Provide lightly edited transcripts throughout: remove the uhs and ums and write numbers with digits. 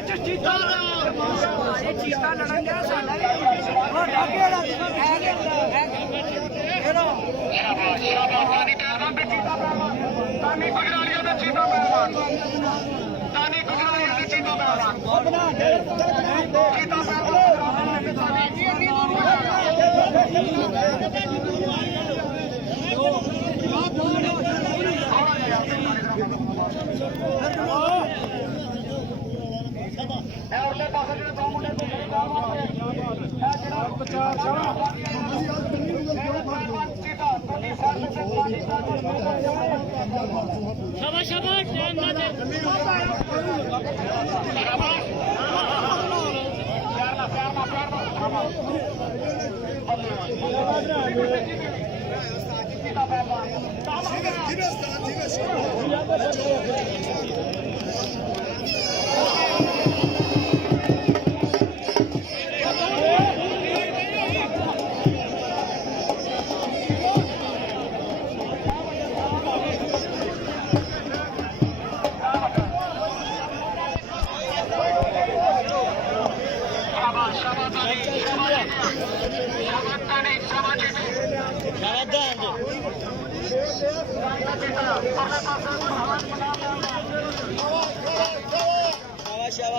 ਚੀਤਾ ਇਹ ਚੀਤਾ ਲੜਨ ਗਿਆ ਸਾਡਾ ਉਹ ਡਾਕੇ ਵਾਲਾ ਹੈ ਇਹਦਾ ਸ਼ਾਬਾਸ਼ ਤਾਨੀ ਪਹਿਲਵਾਨ ਤੇ ਚੀਤਾ ਪਹਿਲਵਾਨ ਤਾਨੀ ਗੁਜਰਾਲੀਆ ਦਾ ਚੀਤਾ ਪਹਿਲਵਾਨ ਤਾਨੀ ਗੁਜਰਾਲੀਆ ਦਾ ਚੀਤਾ ਪਹਿਲਵਾਨ ਚੀਤਾ ਉਰਲੇ ਪਾਸੇ ਜਿਹੜੇ ਦੋ ਮੁੰਡੇ ਤੋਂ शाबाश शाबाश टाइम ना दे शाबाश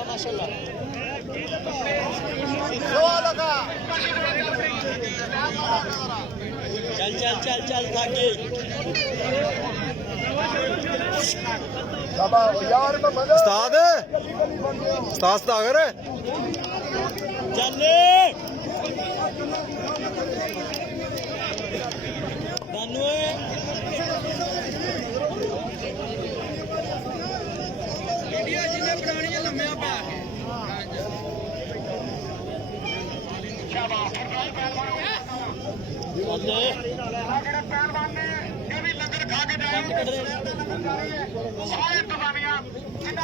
माशाल्लाह चल चल चल चल थाके उस्ताद उस्ताद सागर चल दानू इंडिया जिन्हें पुरानी लम्बिया पा ਪਹਿਲਵਾਨ ਨੇ ਇਹ ਵੀ ਲੰਗਰ ਖਾ ਕੇ ਜਾਏ ਸਾਰੇ ਦੁਕਾਨੀਆਂ ਜਿੰਨਾ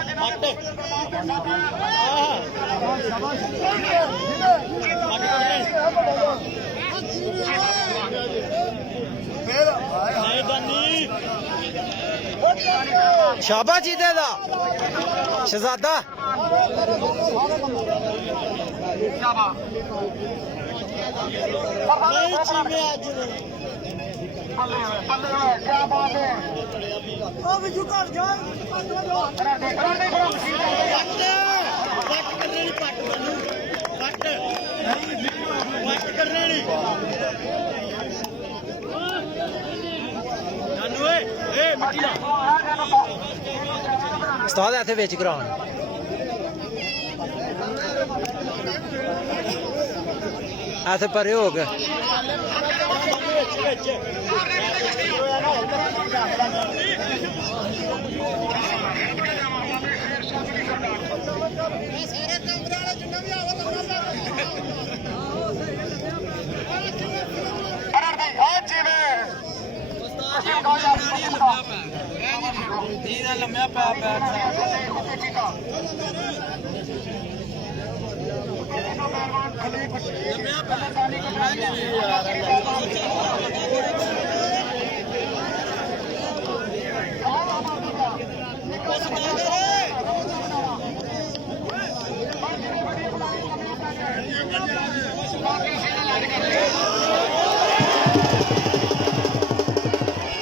शाबा जीते दा शहजादा क्या बात है उस्ताद इत्थे विच कराउन इत्थे परे हो गए लम्बा पा लम्बा